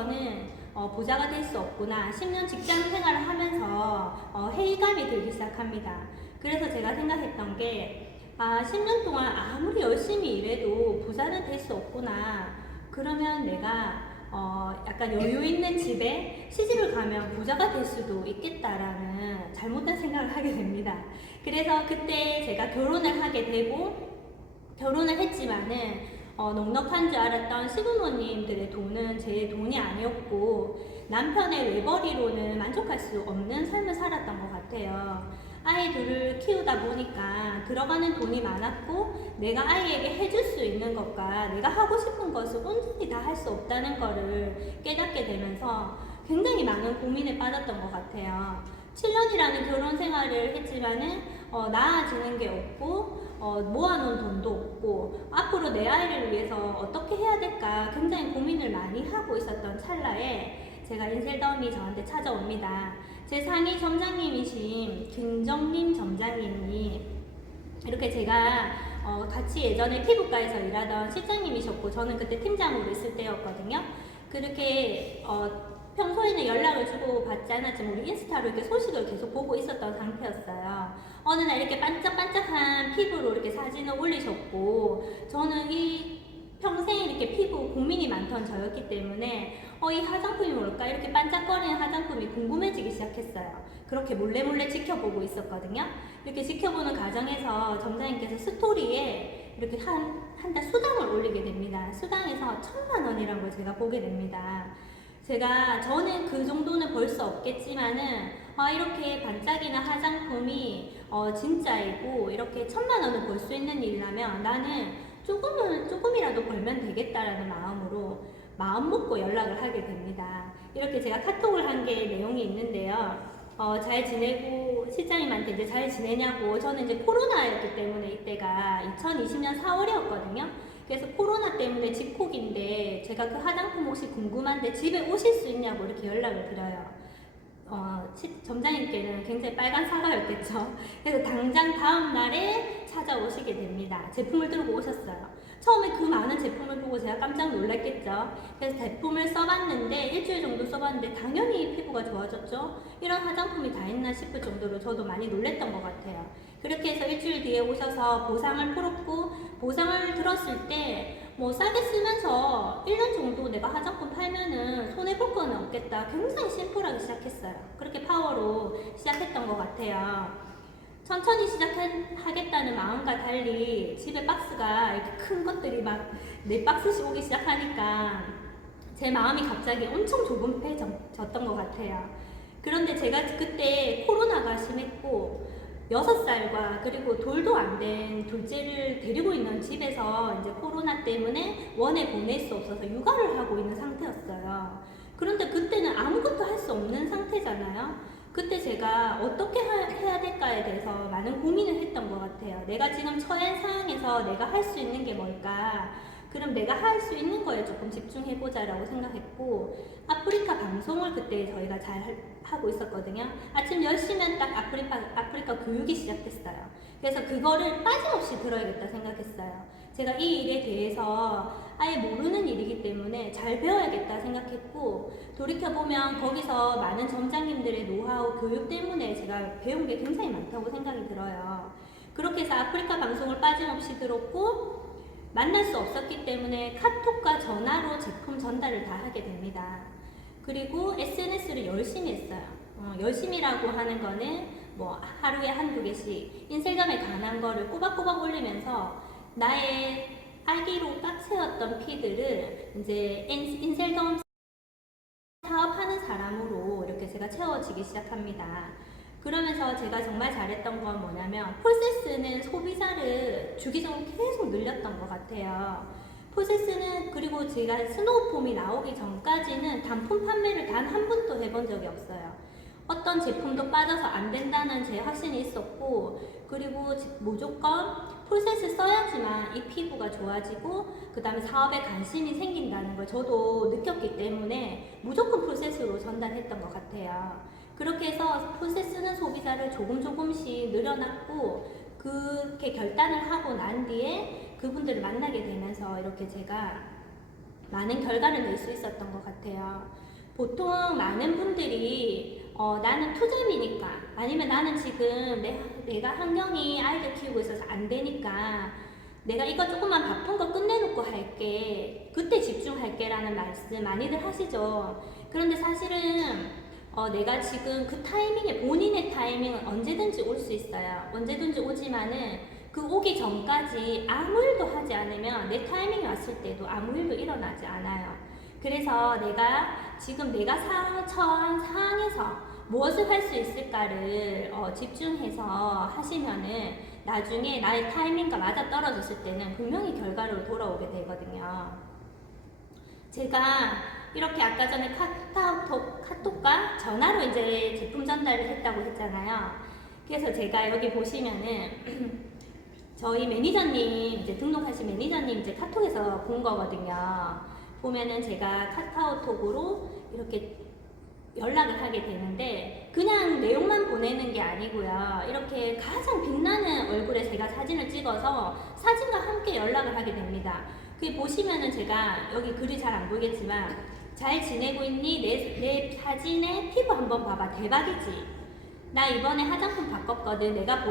위해서는 부자가 될 수 없구나. 10년 직장 생활을 하면서 회의감이 들기 시작합니다. 그래서 제가 생각했던 게 10년 동안 아무리 열심히 일해도 부자는 될 수 없구나. 그러면 내가 약간 여유 있는 집에 시집을 가면 부자가 될 수도 있겠다라는 잘못된 생각을 하게 됩니다. 그래서 그때 제가 결혼을 하게 되고 결혼을 했지만은 넉넉한 줄 알았던 시부모님들의 돈은 제 돈이 아니었고 남편의 외벌이로는 만족할 수 없는 삶을 살았던 것 같아요. 아이 둘을 키우다 보니까 들어가는 돈이 많았고 내가 아이에게 해줄 수 있는 것과 내가 하고 싶은 것을 온전히 다 할 수 없다는 것을 깨닫게 되면서 굉장히 많은 고민에 빠졌던 것 같아요. 7년이라는 결혼 생활을 했지만은 나아지는 게 없고 모아놓은 돈도 없고 앞으로 내 아이를 위해서 어떻게 해야 될까 굉장히 고민을 많이 하고 있었던 찰나에 제가 인셀덤이 저한테 찾아옵니다. 제 상위 점장님이신 김정림 점장님이 이렇게 제가 같이 예전에 피부과에서 일하던 실장님이셨고 저는 그때 팀장으로 있을 때였거든요. 그렇게 평소에는 연락을 주고 받지 않았지만 우리 인스타로 이렇게 소식을 계속 보고 있었던 상태였어요. 어느 날 이렇게 반짝반짝한 피부로 이렇게 사진을 올리셨고 저는 이 평생 이렇게 피부 고민이 많던 저였기 때문에 이 화장품이 뭘까? 이렇게 반짝거리는 화장품이 궁금해지기 시작했어요. 그렇게 몰래 지켜보고 있었거든요. 이렇게 지켜보는 과정에서 점장님께서 스토리에 이렇게 한 달 수당을 올리게 됩니다. 수당에서 1,000만 원이라는 걸 제가 보게 됩니다. 저는 그 정도는 벌 수 없겠지만은 이렇게 반짝이는 화장품이 진짜이고 이렇게 1,000만 원을 벌 수 있는 일이라면 나는 조금이라도 벌면 되겠다라는 마음으로 마음 먹고 연락을 하게 됩니다. 이렇게 제가 카톡을 한 게 내용이 있는데요. 잘 지내고 실장님한테 이제 잘 지내냐고 저는 이제 코로나였기 때문에 이때가 2020년 4월이었거든요. 그래서 코로나 때문에 집콕인데 제가 그 화장품 혹시 궁금한데 집에 오실 수 있냐고 이렇게 연락을 드려요. 점장님께는 굉장히 빨간 사과였겠죠. 그래서 당장 다음 날에 찾아오시게 됩니다. 제품을 들고 오셨어요. 처음에 그 많은 제품을 보고 제가 깜짝 놀랐겠죠. 그래서 제품을 써봤는데 일주일 정도 써봤는데 당연히 피부가 좋아졌죠. 이런 화장품이 다 있나 싶을 정도로 저도 많이 놀랬던 것 같아요. 그렇게 해서 일주일 뒤에 오셔서 보상을 풀었고 보상을 들었을 때 뭐 싸게 쓰면서 1년 정도 내가 화장품 팔면은 손해볼 거는 없겠다. 굉장히 심플하게 시작했어요. 그렇게 파워로 시작했던 것 같아요. 천천히 시작하겠다는 마음과 달리 집에 박스가 이렇게 큰 것들이 막 4박스씩 오기 시작하니까 제 마음이 갑자기 엄청 조급해졌던 것 같아요. 그런데 제가 그때 코로나가 심했고 6살과 그리고 돌도 안 된 둘째를 데리고 있는 집에서 이제 코로나 때문에 원에 보낼 수 없어서 육아를 하고 있는 상태였어요. 그런데 그때는 아무것도 할 수 없는 상태잖아요. 그때 제가 어떻게 해야 될까에 대해서 많은 고민을 했던 것 같아요. 내가 지금 처한 상황에서 내가 할 수 있는 게 뭘까? 그럼 내가 할 수 있는 거에 조금 집중해보자 라고 생각했고 아프리카 방송을 그때 저희가 잘 하고 있었거든요. 아침 10시면 딱 아프리카 교육이 시작됐어요. 그래서 그거를 빠짐없이 들어야겠다 생각했어요. 제가 이 일에 대해서 아예 모르는 일이기 때문에 잘 배워야겠다 생각했고 돌이켜보면 거기서 많은 점장님들의 노하우, 교육 때문에 제가 배운 게 굉장히 많다고 생각이 들어요. 그렇게 해서 아프리카 방송을 빠짐없이 들었고 만날 수 없었기 때문에 카톡과 전화로 제품 전달을 다 하게 됩니다. 그리고 SNS를 열심히 했어요. 열심히라고 하는 거는 뭐 하루에 한두 개씩 인셀감에 관한 거를 꼬박꼬박 올리면서 나의 알기로 꽉 채웠던 피드를 이제 인셀감 사업하는 사람으로 이렇게 제가 채워지기 시작합니다. 그러면서 제가 정말 잘했던 건 뭐냐면 폴세스는 소비자를 주기적으로 계속 늘렸던 것 같아요. 폴세스는 그리고 제가 스노우폼이 나오기 전까지는 단품 판매를 단 한 번도 해본 적이 없어요. 어떤 제품도 빠져서 안 된다는 제 확신이 있었고 그리고 무조건 폴셋을 써야지만 이 피부가 좋아지고 그 다음에 사업에 관심이 생긴다는 걸 저도 느꼈기 때문에 무조건 폴셋으로 전달했던 것 같아요. 그렇게 해서 폴셋 쓰는 소비자를 조금씩 늘어났고 그렇게 결단을 하고 난 뒤에 그분들을 만나게 되면서 이렇게 제가 많은 결과를 낼 수 있었던 것 같아요. 같아요. 보통 많은 분들이 나는 투잡이니까 아니면 나는 지금 내가 환경이 아이들 키우고 있어서 안 되니까 내가 이거 조금만 바쁜 거 끝내놓고 할게, 그때 집중할게 라는 말씀 많이들 하시죠. 그런데 사실은 내가 지금 그 타이밍에, 본인의 타이밍은 언제든지 올 수 있어요. 언제든지 오지만은 그 오기 전까지 아무 일도 하지 않으면 내 타이밍이 왔을 때도 아무 일도 일어나지 않아요. 그래서 지금 내가 처한 상황에서 무엇을 할 수 있을까를 집중해서 하시면은 나중에 나의 타이밍과 맞아 떨어졌을 때는 분명히 결과로 돌아오게 되거든요. 제가 이렇게 아까 전에 카톡과 전화로 이제 제품 전달을 했다고 했잖아요. 그래서 제가 여기 보시면은 저희 매니저님, 이제 등록하신 매니저님 이제 카톡에서 본 거거든요. 보면은 제가 카카오톡으로 이렇게 연락을 하게 되는데 그냥 내용만 보내는 게 아니고요. 이렇게 가장 빛나는 얼굴에 제가 사진을 찍어서 사진과 함께 연락을 하게 됩니다. 그게 보시면은 제가 여기 글이 잘 안 보이겠지만 잘 지내고 있니? 내 사진에 피부 한번 봐봐. 대박이지? 나 이번에 화장품 바꿨거든. 내가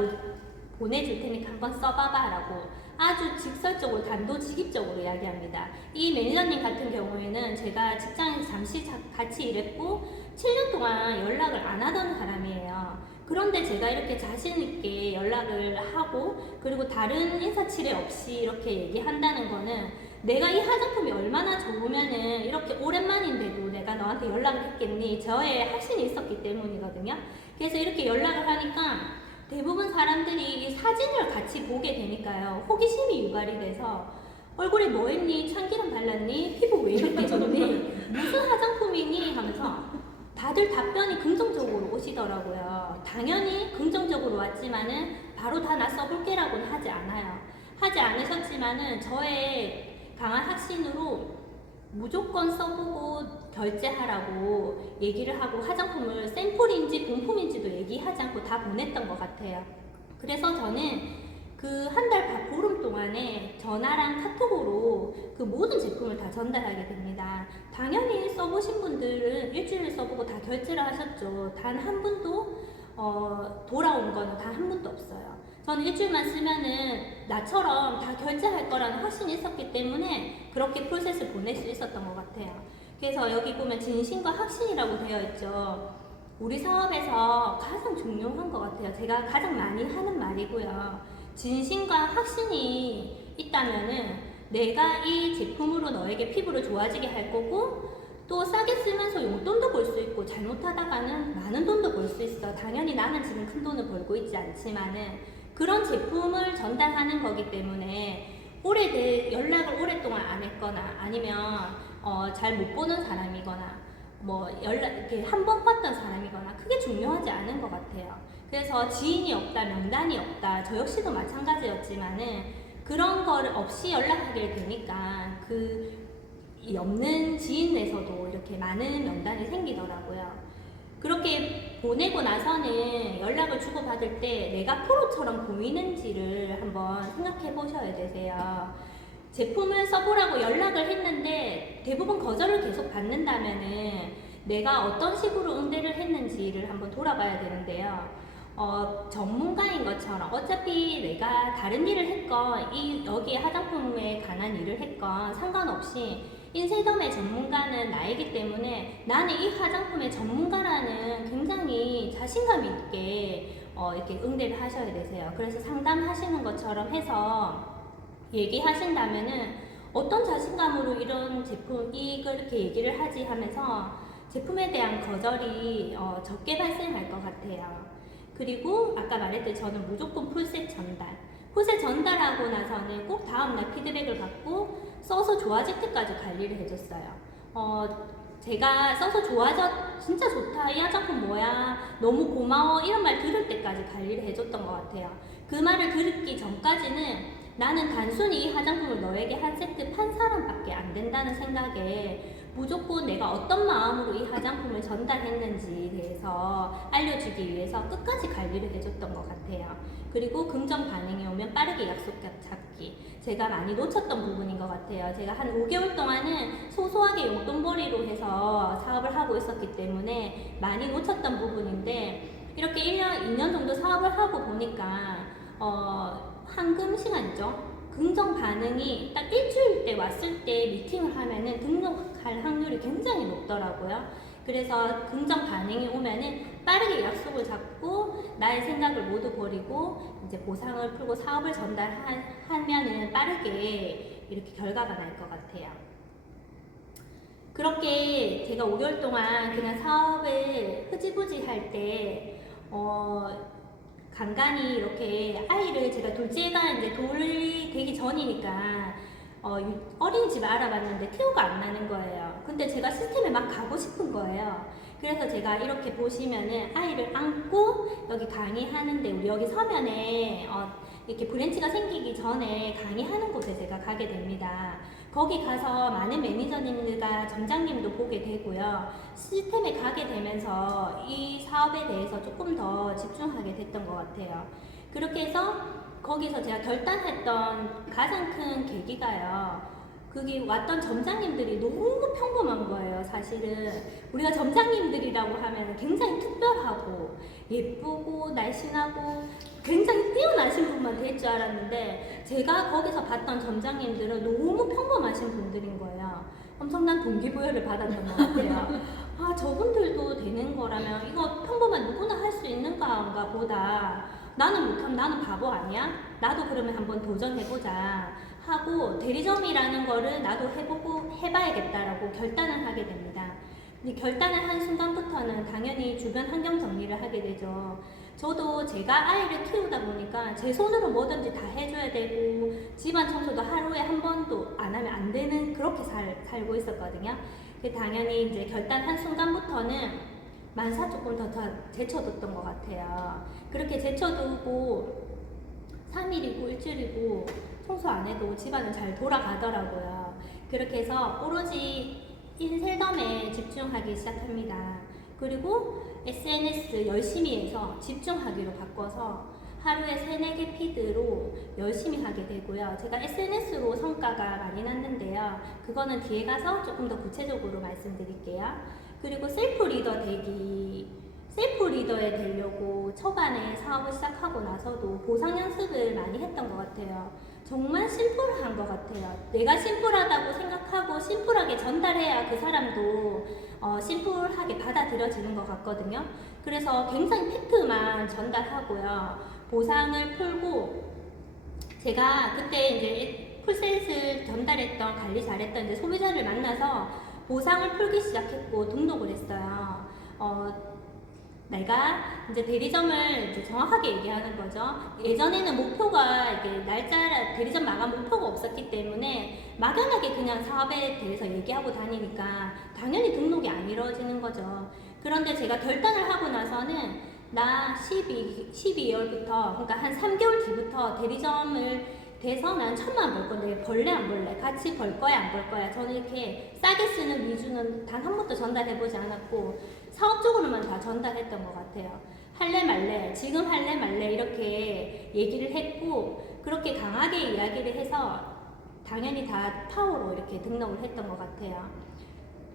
보내줄 테니까 한번 써봐봐 라고 아주 직설적으로 단도직입적으로 이야기합니다. 이 매니저님 같은 경우에는 제가 직장에서 잠시 같이 일했고 7년 동안 연락을 안 하던 사람이에요. 그런데 제가 이렇게 자신있게 연락을 하고 그리고 다른 인사치레 없이 이렇게 얘기한다는 거는 내가 이 화장품이 얼마나 좋으면은 이렇게 오랜만인데도 내가 너한테 연락을 했겠니? 저의 확신이 있었기 때문이거든요. 그래서 이렇게 연락을 하니까 대부분 사람들이 이 사진을 같이 보게 되니까요. 호기심이 유발이 돼서 얼굴에 뭐 했니? 참기름 발랐니? 피부 왜 이렇게 좋니? 무슨 화장품이니? 하면서 다들 답변이 긍정적으로 오시더라고요. 당연히 긍정적으로 왔지만은 바로 다 나 써볼게라고는 하지 않아요. 하지 않으셨지만은 저의 강한 확신으로 무조건 써보고 결제하라고 얘기를 하고 화장품을 샘플인지 본품인지도 얘기하지 않고 다 보냈던 것 같아요. 그래서 저는 그 한 달 보름 동안에 전화랑 카톡으로 그 모든 제품을 다 전달하게 됩니다. 당연히 써보신 분들은 일주일 써보고 다 결제를 하셨죠. 단 한 분도 돌아온 거는 단 한 분도 없어요. 저는 일주일만 쓰면은 나처럼 다 결제할 거라는 확신이 있었기 때문에 그렇게 프로세스를 보낼 수 있었던 것 같아요. 그래서 여기 보면 진심과 확신이라고 되어 있죠. 우리 사업에서 가장 중요한 것 같아요. 제가 가장 많이 하는 말이고요. 진심과 확신이 있다면은 내가 이 제품으로 너에게 피부를 좋아지게 할 거고 또 싸게 쓰면서 용돈도 벌 수 있고 잘못하다가는 많은 돈도 벌 수 있어. 당연히 나는 지금 큰 돈을 벌고 있지 않지만은 그런 제품을 전달하는 거기 때문에 연락을 오랫동안 안 했거나 아니면 잘 못 보는 사람이거나 이렇게 한 번 봤던 사람이거나 크게 중요하지 않은 것 같아요. 그래서 지인이 없다, 명단이 없다, 저 역시도 마찬가지였지만은 그런 거를 없이 연락하게 되니까 이 없는 지인에서도 이렇게 많은 명단이 생기더라고요. 그렇게 보내고 나서는 연락을 주고받을 때 내가 프로처럼 보이는지를 한번 생각해 보셔야 되세요. 제품을 써보라고 연락을 했는데 대부분 거절을 계속 받는다면은 내가 어떤 식으로 응대를 했는지를 한번 돌아봐야 되는데요. 전문가인 것처럼 어차피 내가 다른 일을 했건 여기에 화장품에 관한 일을 했건 상관없이 인쇄점의 전문가는 나이기 때문에 나는 이 화장품의 전문가라는 굉장히 자신감 있게 이렇게 응대를 하셔야 되세요. 그래서 상담하시는 것처럼 해서 얘기하신다면은 어떤 자신감으로 이런 제품 이렇게 얘기를 하지 하면서 제품에 대한 거절이 적게 발생할 것 같아요. 그리고 아까 말했듯이 저는 무조건 풀셋 전달하고 나서는 꼭 다음날 피드백을 받고 써서 좋아질 때까지 관리를 해줬어요. 제가 써서 진짜 좋다, 이 화장품 뭐야, 너무 고마워 이런 말 들을 때까지 관리를 해줬던 것 같아요. 그 말을 듣기 전까지는 나는 단순히 이 화장품을 너에게 한 세트 판 사람밖에 안 된다는 생각에 무조건 내가 어떤 마음으로 이 화장품을 전달했는지에 대해서 알려주기 위해서 끝까지 관리를 해줬던 것 같아요. 그리고 긍정 반응이 오면 빠르게 약속 잡기. 제가 많이 놓쳤던 부분인 것 같아요. 제가 한 5개월 동안은 소소하게 용돈벌이로 해서 사업을 하고 있었기 때문에 많이 놓쳤던 부분인데, 이렇게 1년, 2년 정도 사업을 하고 보니까 황금 시간이죠. 긍정 반응이 딱 일주일 때 왔을 때 미팅을 하면은 등록할 확률이 굉장히 높더라고요. 그래서 긍정 반응이 오면은 빠르게 약속을 잡고 나의 생각을 모두 버리고 이제 보상을 풀고 사업을 전달하면은 빠르게 이렇게 결과가 날 것 같아요. 그렇게 제가 5개월 동안 그냥 사업을 흐지부지 할 때, 간간히 이렇게 아이를 제가 둘째가 이제 돌이 되기 전이니까 어린이집을 알아봤는데 티오가 안 나는 거예요. 근데 제가 시스템에 막 가고 싶은 거예요. 그래서 제가 이렇게 보시면은 아이를 안고 여기 강의하는데 우리 여기 서면에 이렇게 브랜치가 생기기 전에 강의하는 곳에 제가 가게 됩니다. 거기 가서 많은 매니저님들과 점장님도 보게 되고요. 시스템에 가게 되면서 이 사업에 대해서 조금 더 집중하게 됐던 것 같아요. 그렇게 해서 거기서 제가 결단했던 가장 큰 계기가요. 거기 왔던 점장님들이 너무 평범한 거예요. 사실은 우리가 점장님들이라고 하면 굉장히 특별하고 예쁘고 날씬하고 굉장히 뛰어나신 분만 될 줄 알았는데, 제가 거기서 봤던 점장님들은 너무 평범하신 분들인 거예요. 엄청난 동기부여를 받았던 것 같아요. 아, 저분들도 되는 거라면 이거 평범한 누구나 할 수 있는가 보다, 나는 못하면 나는 바보 아니야? 나도 그러면 한번 도전해보자 하고 대리점이라는 거를 나도 해봐야겠다라고 결단을 하게 됩니다. 결단을 한 순간부터는 당연히 주변 환경 정리를 하게 되죠. 저도 제가 아이를 키우다 보니까 제 손으로 뭐든지 다 해줘야 되고 집안 청소도 하루에 한 번도 안 하면 안 되는, 그렇게 살고 있었거든요. 당연히 이제 결단한 순간부터는 만사 조금 더 제쳐뒀던 것 같아요. 그렇게 제쳐두고 3일이고 일주일이고 청소 안 해도 집안은 잘 돌아가더라고요. 그렇게 해서 오로지 인셀덤에 집중하기 시작합니다. 그리고 SNS 열심히 해서 집중하기로 바꿔서 하루에 3-4개 피드로 열심히 하게 되고요. 제가 SNS로 성과가 많이 났는데요. 그거는 뒤에 가서 조금 더 구체적으로 말씀드릴게요. 그리고 셀프 리더에 되려고 초반에 사업을 시작하고 나서도 보상 연습을 많이 했던 것 같아요. 정말 심플한 것 같아요. 내가 심플하다고 생각하고 심플하게 전달해야 그 사람도 심플하게 받아들여지는 것 같거든요. 그래서 굉장히 팩트만 전달하고요. 보상을 풀고, 제가 그때 이제 풀셋을 전달했던, 관리 잘했던 이제 소비자를 만나서 보상을 풀기 시작했고 등록을 했어요. 내가 이제 대리점을 이제 정확하게 얘기하는 거죠. 예전에는 목표가 이게 대리점 마감 목표가 없었기 때문에 막연하게 그냥 사업에 대해서 얘기하고 다니니까 당연히 등록이 안 이루어지는 거죠. 그런데 제가 결단을 하고 나서는 나 12월부터, 그러니까 한 3개월 뒤부터 대리점을 돼서 난 1,000만 벌 건데 벌래 안 벌래? 같이 벌 거야 안 벌 거야? 저는 이렇게 싸게 쓰는 위주는 단 한 번도 전달해보지 않았고 사업적으로만 다 전달했던 것 같아요. 할래 말래, 지금 할래 말래 이렇게 얘기를 했고, 그렇게 강하게 이야기를 해서 당연히 다 파워로 이렇게 등록을 했던 것 같아요.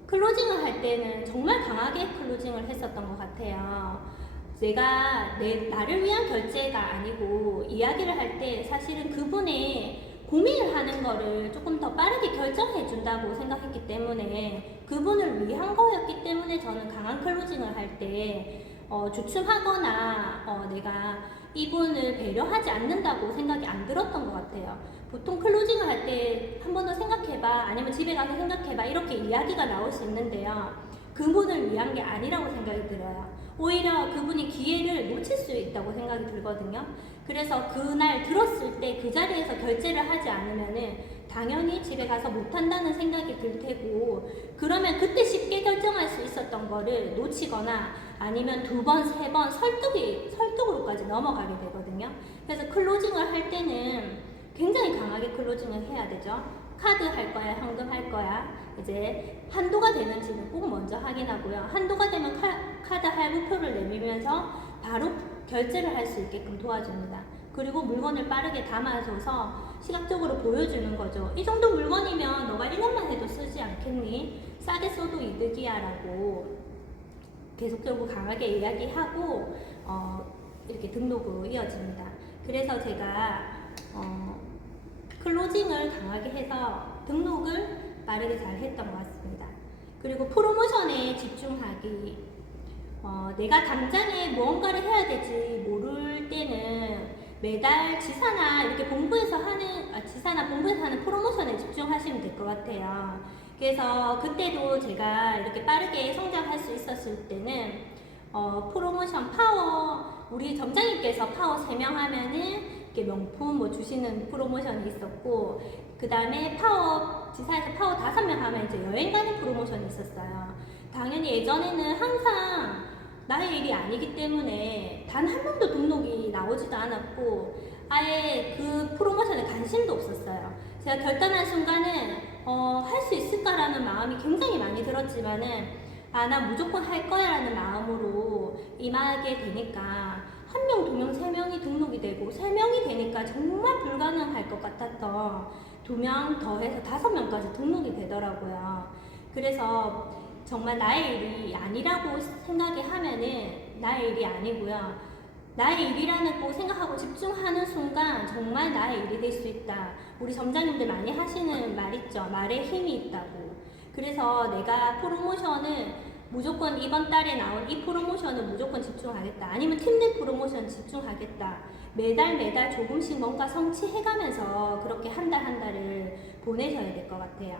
클로징을 할 때는 정말 강하게 클로징을 했었던 것 같아요. 내가 나를 위한 결제가 아니고 이야기를 할 때 사실은 그분의 고민을 하는 거를 조금 더 빠르게 결정해 준다고 생각했기 때문에, 그분을 위한 거였기 때문에 저는 강한 클로징을 할 때 주춤하거나 내가 이분을 배려하지 않는다고 생각이 안 들었던 것 같아요. 보통 클로징을 할 때 한 번 더 생각해봐, 아니면 집에 가서 생각해봐, 이렇게 이야기가 나올 수 있는데요. 그분을 위한 게 아니라고 생각이 들어요. 오히려 그분이 기회를 놓칠 수 있다고 생각이 들거든요. 그래서 그날 들었을 때 그 자리에서 결제를 하지 않으면은 당연히 집에 가서 못한다는 생각이 들 테고, 그러면 그때 쉽게 결정할 수 있었던 거를 놓치거나 아니면 2번, 3번 설득으로까지 넘어가게 되거든요. 그래서 클로징을 할 때는 굉장히 강하게 클로징을 해야 되죠. 카드 할 거야, 현금 할 거야. 이제 한도가 되는지는 꼭 먼저 확인하고요. 한도가 되면 카드 할부표를 내밀면서 바로 결제를 할 수 있게끔 도와줍니다. 그리고 물건을 빠르게 담아줘서 시각적으로 보여주는 거죠. 이 정도 물건이면 너가 1년만 해도 쓰지 않겠니? 싸게 써도 이득이야 라고 계속적으로 강하게 이야기하고 이렇게 등록으로 이어집니다. 그래서 제가 클로징을 강하게 해서 등록을 빠르게 잘 했던 것 같습니다. 그리고 프로모션에 집중하기. 내가 당장에 무언가를 해야 될지 모를 때는 매달 지사나 이렇게 본부에서 하는 프로모션에 집중하시면 될 것 같아요. 그래서 그때도 제가 이렇게 빠르게 성장할 수 있었을 때는 프로모션 파워, 우리 점장님께서 파워 3명 하면은 이렇게 명품 뭐 주시는 프로모션이 있었고, 그 다음에 지사에서 파워 5명 하면 이제 여행 가는 프로모션이 있었어요. 당연히 예전에는 항상 나의 일이 아니기 때문에 단 한 번도 등록이 나오지도 않았고, 아예 그 프로모션에 관심도 없었어요. 제가 결단한 순간은 할 수 있을까라는 마음이 굉장히 많이 들었지만은 나 무조건 할 거야 라는 마음으로 임하게 되니까 1명, 2명, 3명이 등록이 되고 3명이 되니까 정말 불가능할 것 같았던 2명 더해서 5명까지 등록이 되더라고요. 그래서 정말 나의 일이 아니라고 생각이 하면은 나의 일이 아니고요. 나의 일이라는 거 생각하고 집중하는 순간 정말 나의 일이 될 수 있다. 우리 점장님들 많이 하시는 말 있죠. 말에 힘이 있다고. 그래서 내가 프로모션을 무조건 이번 달에 나온 이 프로모션을 무조건 집중하겠다. 아니면 팀 내 프로모션 집중하겠다. 매달 조금씩 뭔가 성취해가면서 그렇게 한 달 한 달을 보내셔야 될 것 같아요.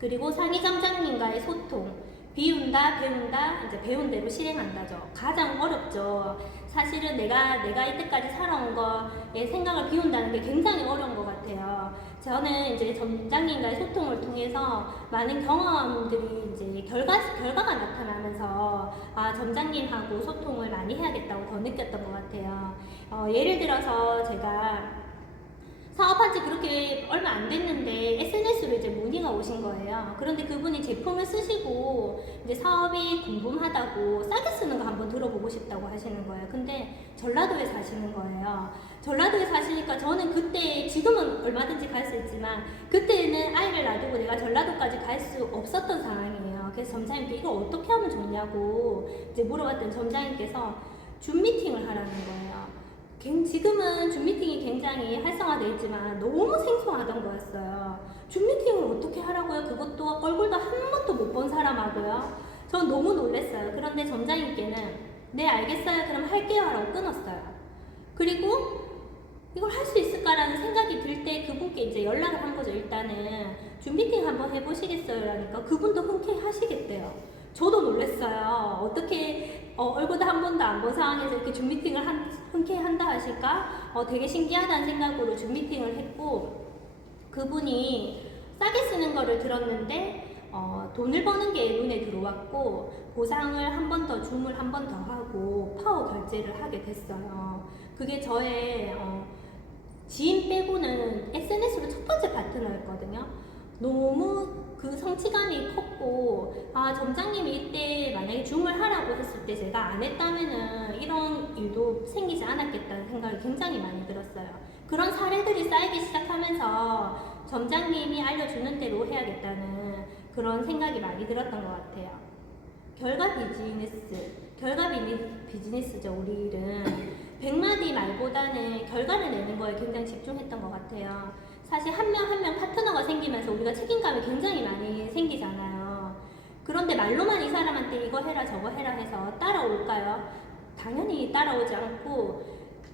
그리고 상위 점장님과의 소통. 비운다, 배운다, 이제 배운 대로 실행한다죠. 가장 어렵죠. 사실은 내가 이때까지 살아온 거에 생각을 비운다는 게 굉장히 어려운 것 같아요. 저는 이제 점장님과의 소통을 통해서 많은 경험들이 이제 결과가 나타나면서 점장님하고 소통을 많이 해야겠다고 더 느꼈던 것 같아요. 예를 들어서 제가 사업한 지 그렇게 얼마 안 됐는데 SNS로 이제 문의가 오신 거예요. 그런데 그분이 제품을 쓰시고 이제 사업이 궁금하다고 싸게 쓰는 거 한번 들어보고 싶다고 하시는 거예요. 근데 전라도에 사시는 거예요. 전라도에 사시니까 저는 그때, 지금은 얼마든지 갈 수 있지만 그때는 아이를 놔두고 내가 전라도까지 갈 수 없었던 상황이에요. 그래서 점장님께 이거 어떻게 하면 좋냐고 이제 물어봤더니 점장님께서 줌 미팅을 하라는 거예요. 지금은 줌 미팅이 굉장히 활성화되어 있지만 너무 생소하던 거였어요. 줌 미팅을 어떻게 하라고요? 그것도 얼굴도 한 번도 못 본 사람하고요. 전 너무 놀랐어요. 그런데 점장님께는 네 알겠어요 그럼 할게요 하라고 끊었어요. 그리고 이걸 할 수 있을까라는 생각이 들 때 그분께 이제 연락을 한 거죠. 일단은 줌 미팅 한번 해보시겠어요? 라니까 그분도 흔쾌히 하시겠대요. 저도 놀랐어요. 어떻게 얼굴도 한 번도 안 본 상황에서 이렇게 줌 미팅을 흔쾌히 한다 하실까? 되게 신기하다는 생각으로 줌 미팅을 했고, 그분이 싸게 쓰는 거를 들었는데 돈을 버는 게 눈에 들어왔고, 보상을 한 번 더, 줌을 한 번 더 하고 파워 결제를 하게 됐어요. 그게 저의 지인 빼고는 SNS로 첫 번째 파트너였거든요. 너무 그 성취감이 컸고, 점장님이 이때 만약에 줌을 하라고 했을 때 제가 안 했다면은 이런 일도 생기지 않았겠다는 생각이 굉장히 많이 들었어요. 그런 사례들이 쌓이기 시작하면서 점장님이 알려주는 대로 해야겠다는 그런 생각이 많이 들었던 것 같아요. 결과 비즈니스죠. 우리 일은 100마디 말보다는 결과를 내는 거에 굉장히 집중했던 것 같아요. 사실 한 명 한 명 파트너가 생기면서 우리가 책임감이 굉장히 많이 생기잖아요. 그런데 말로만 이 사람한테 이거 해라 저거 해라 해서 따라올까요? 당연히 따라오지 않고,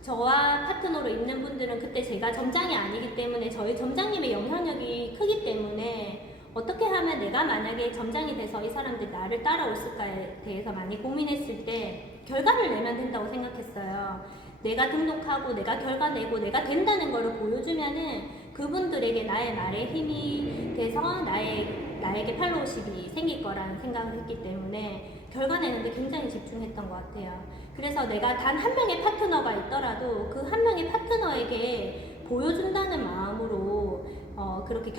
저와 파트너로 있는 분들은 그때 제가 점장이 아니기 때문에 저희 점장님의 영향력이 크기 때문에 어떻게 하면 내가 만약에 점장이 돼서 이 사람들이 나를 따라올까에 대해서 많이 고민했을 때 결과를 내면 된다고 생각했어요. 내가 등록하고 내가 결과 내고 내가 된다는 거를 보여주면은 그분들에게 나의 말에 힘이 돼서 나에게 팔로우십이 생길 거라는 생각을 했기 때문에 결과 내는데 굉장히 집중했던 것 같아요. 그래서 내가 단 한 명의 파트너가 있더라도 그 한 명의 파트너에게 보여준다는 마음으로 그렇게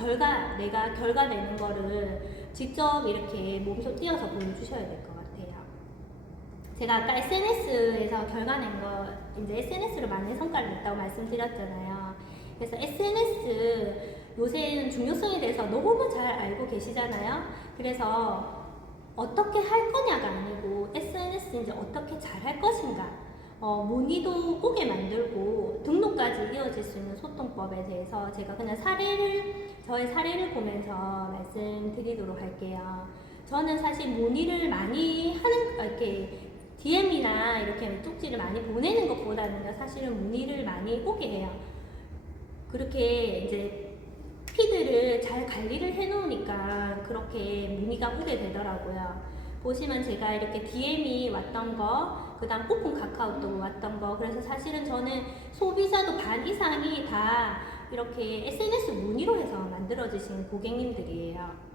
내가 결과 내는 거를 직접 이렇게 몸소 띄어서 보여주셔야 될 것 같아요. 제가 아까 SNS에서 결과 낸 거, 이제 SNS로 많은 성과를 냈다고 말씀드렸잖아요. 그래서 SNS 요새는 중요성에 대해서 너무 잘 알고 계시잖아요. 그래서 어떻게 할 거냐가 아니고 SNS 이제 어떻게 잘 할 것인가, 문의도 오게 만들고 등록까지 이어질 수 있는 소통법에 대해서 제가 그냥 저의 사례를 보면서 말씀드리도록 할게요. 저는 사실 문의를 많이 이렇게 DM이나 이렇게 쪽지를 많이 보내는 것보다는 사실은 문의를 많이 오게 해요. 그렇게 이제 피드를 잘 관리를 해놓으니까 그렇게 문의가 오게 되더라고요. 보시면 제가 이렇게 DM이 왔던 거, 그 다음 오픈 카카오톡 왔던 거, 그래서 사실은 저는 소비자도 반 이상이 다 이렇게 SNS 문의로 해서 만들어지신 고객님들이에요.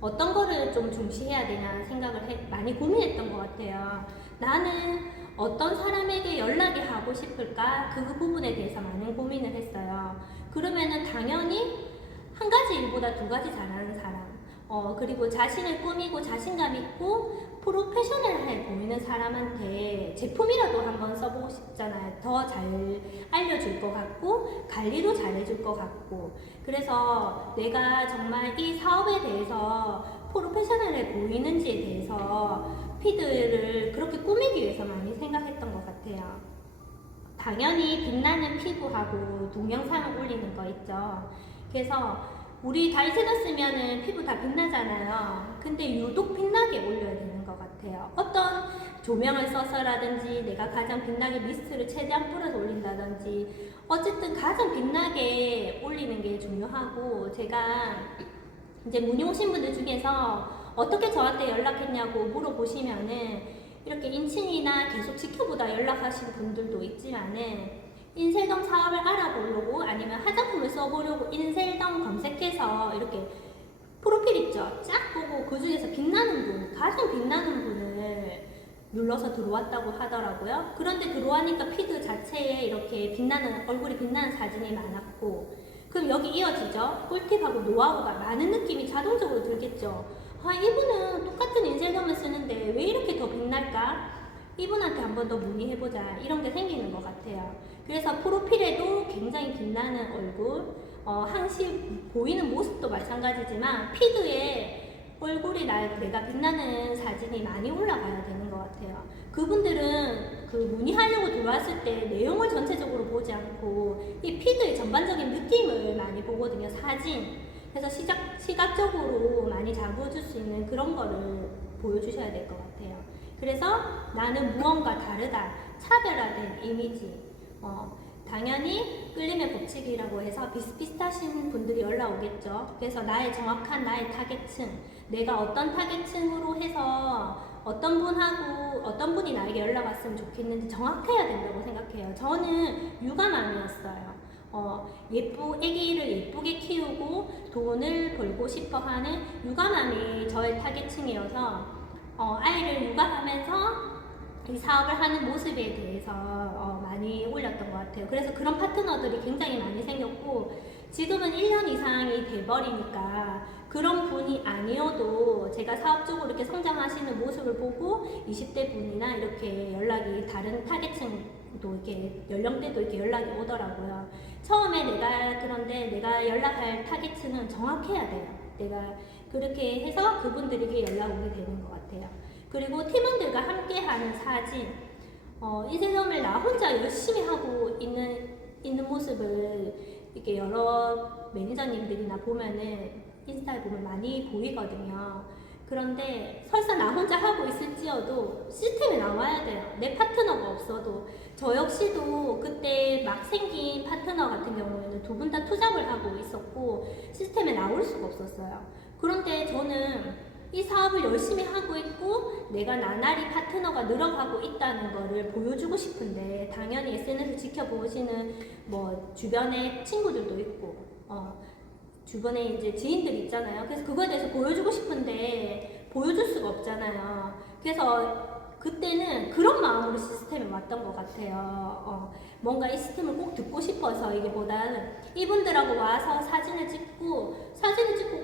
어떤 거를 좀 중시해야 되냐 생각을 많이 고민했던 것 같아요. 나는 어떤 사람에게 연락이 하고 싶을까? 그 부분에 대해서 많은 고민을 했어요. 그러면은 당연히 한 가지 일보다 두 가지 잘하는 사람, 그리고 자신을 꾸미고 자신감 있고 프로페셔널해 보이는 사람한테 제품이라도 한번 써보고 싶잖아요. 더 잘 알려줄 것 같고 관리도 잘해줄 것 같고, 그래서 내가 정말 이 사업에 대해서 프로페셔널해 보이는지에 대해서 피드를 그렇게 꾸미기 위해서 많이 생각했던 것 같아요. 당연히 빛나는 피부하고 동영상을 올리는 거 있죠. 그래서 우리 다이제너 쓰면은 피부 다 빛나잖아요. 근데 유독 빛나게 올려야 되는 것 같아요. 어떤 조명을 써서라든지 내가 가장 빛나게 미스트를 최대한 뿌려서 올린다든지, 어쨌든 가장 빛나게 올리는 게 중요하고, 제가 이제 문의 오신 분들 중에서 어떻게 저한테 연락했냐고 물어보시면은 이렇게 인친이나 계속 지켜보다 연락하신 분들도 있지만은 인셀덤 사업을 알아보려고 아니면 화장품을 써보려고 인셀덤 검색해서 이렇게 프로필 있죠? 쫙 보고 그 중에서 가장 빛나는 분을 눌러서 들어왔다고 하더라고요. 그런데 들어와니까 피드 자체에 이렇게 얼굴이 빛나는 사진이 많았고, 그럼 여기 이어지죠? 꿀팁하고 노하우가 많은 느낌이 자동적으로 들겠죠? 이분은 똑같은 인쇄점을 쓰는데 왜 이렇게 더 빛날까? 이분한테 한 번 더 문의해보자, 이런 게 생기는 것 같아요. 그래서 프로필에도 굉장히 빛나는 얼굴, 항시 보이는 모습도 마찬가지지만 피드에 얼굴이 내가 빛나는 사진이 많이 올라가야 되는 것 같아요. 그분들은 그 문의하려고 들어왔을 때 내용을 전체적으로 보지 않고 이 피드의 전반적인 느낌을 많이 보거든요. 사진. 그래서 시각적으로 많이 잡아줄 수 있는 그런 거를 보여주셔야 될 것 같아요. 그래서 나는 무언가 다르다, 차별화된 이미지, 당연히 끌림의 법칙이라고 해서 비슷비슷하신 분들이 올라오겠죠. 그래서 나의 타겟층, 내가 어떤 타겟층으로 해서 어떤 분이 나에게 연락 왔으면 좋겠는지 정확해야 된다고 생각해요. 저는 육아맘이었어요. 아기를 예쁘게 키우고 돈을 벌고 싶어 하는 육아맘이 저의 타겟층이어서 아이를 육아하면서 이 사업을 하는 모습에 대해서 많이 올렸던 것 같아요. 그래서 그런 파트너들이 굉장히 많이 생겼고, 지금은 1년 이상이 돼버리니까 그런 분이 아니어도 제가 사업적으로 이렇게 성장하시는 모습을 보고 20대 분이나 이렇게 연락이, 다른 타겟층도 이렇게 연령대도 이렇게 연락이 오더라고요. 처음에 그런데 내가 연락할 타겟층은 정확해야 돼요. 내가 그렇게 해서 그분들에게 연락 오게 되는 것 같아요. 그리고 팀원들과 함께하는 사진, 인쇄점을 나 혼자 열심히 하고 있는 모습을 이렇게 여러 매니저님들이나 보면은 인스타에 보면 많이 보이거든요. 그런데 설사 나 혼자 하고 있을지어도 시스템에 나와야 돼요. 내 파트너가 없어도. 저 역시도 그때 막 생긴 파트너 같은 경우에는 두 분 다 투잡을 하고 있었고 시스템에 나올 수가 없었어요. 그런데 저는 이 사업을 열심히 하고 있고 내가 나날이 파트너가 늘어가고 있다는 거를 보여주고 싶은데, 당연히 SNS 지켜보시는 주변에 친구들도 있고 주변에 이제 지인들 있잖아요. 그래서 그거에 대해서 보여주고 싶은데 보여줄 수가 없잖아요. 그래서 그때는 그런 마음으로 시스템에 왔던 것 같아요. 뭔가 이 시스템을 꼭 듣고 싶어서 이게보다는 이분들하고 와서 사진을 찍고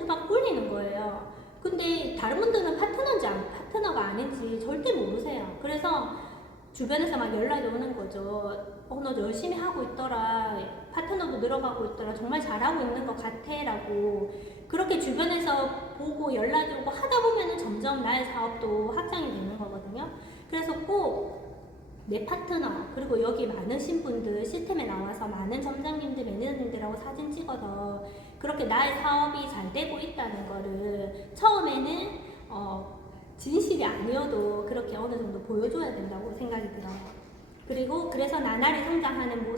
막 올리는 거예요. 근데 다른 분들은 파트너가 아닌지 절대 모르세요. 그래서 주변에서 막 연락이 오는 거죠. 너 열심히 하고 있더라. 파트너도 늘어가고 있더라. 정말 잘하고 있는 것 같아. 라고. 그렇게 주변에서 보고 연락이 오고 하다 보면은 점점 나의 사업도 확장이 되는 거거든요. 그래서 꼭 내 파트너, 그리고 여기 많으신 분들, 시스템에 나와서 많은 점장님들, 매니저님들하고 사진 찍어서 그렇게 나의 사업이 잘 되고 있다는 거를 처음에는 진실이 아니어도 그렇게 어느 정도 보여줘야 된다고 생각이 들어요. 그리고 그래서 나날이 성장하는